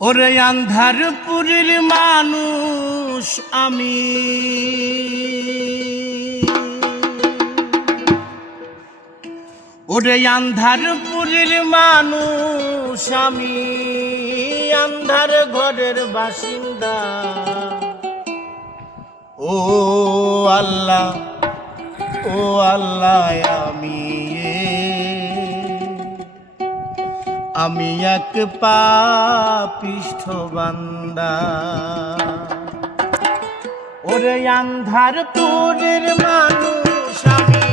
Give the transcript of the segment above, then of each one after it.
ওরে আন্ধারপুরের মানুষ আমি, ওরে আন্ধারপুরের মানুষ আমি, আন্ধার ঘরের বাসিন্দা। ও আল্লাহ, ও আল্লাহ, আমি এক পাপিষ্ঠ বান্দা। ওরে আন্ধারপুরের মানুষ আমি,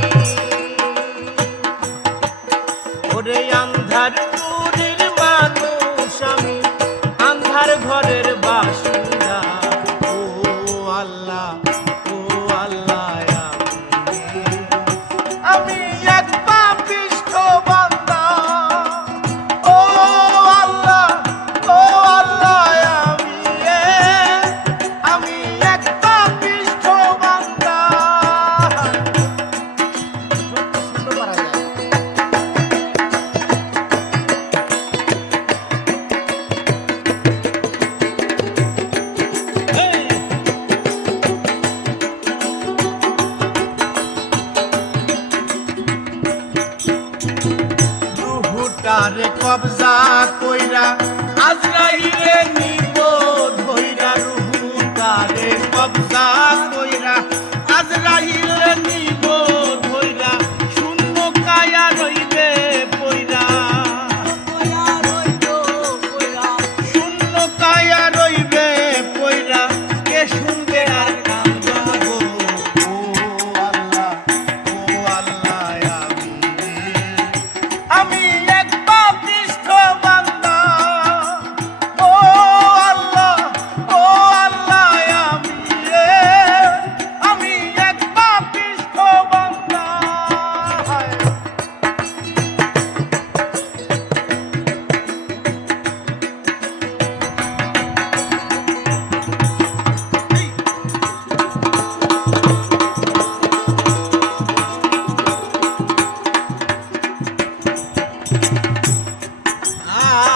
ওরে আন্ধারপুরের মানুষ আমি, আন্ধার ঘরের বাসিন্দা। ও আল্লাহ, ও আল্লাহ, আমি এক পাপিষ্ঠ বান্দা। ও আল্লাহ, ও আল্লাহ, আমি এক পাপিষ্ঠ বান্দা। রুহুটারে কবজা কইরা আজরাইলে নিব ধইরা। রুহুটারে কবজা কইরা আজরাইলে নিব ধইরা। শূন্য কায়া রইবে পইরা, শূন্য কায়া রইবে পইরা। কে শুনবে আর কান্দব? ও আল্লাহ, ও আল্লাহ, আমি এক পাপিষ্ঠ বান্দা। ও আল্লাহ, ও আল্লাহ, আমি এক পাপিষ্ঠ বান্দা।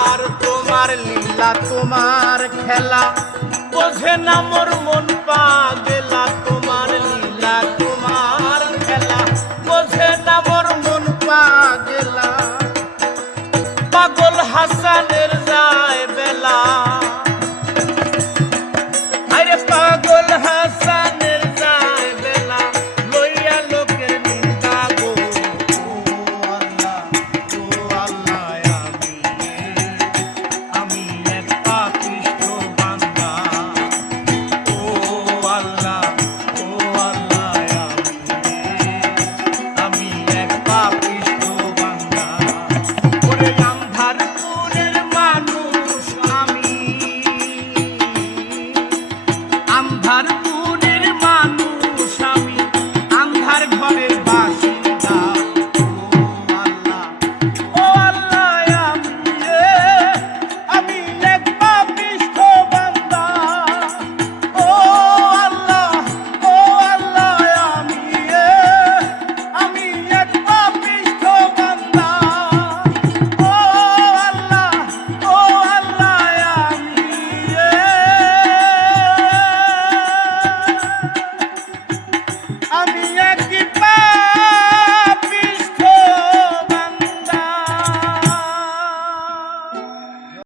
আর তোমার লীলা, তোমার খেলা বোঝে না মোর মন পাগলা।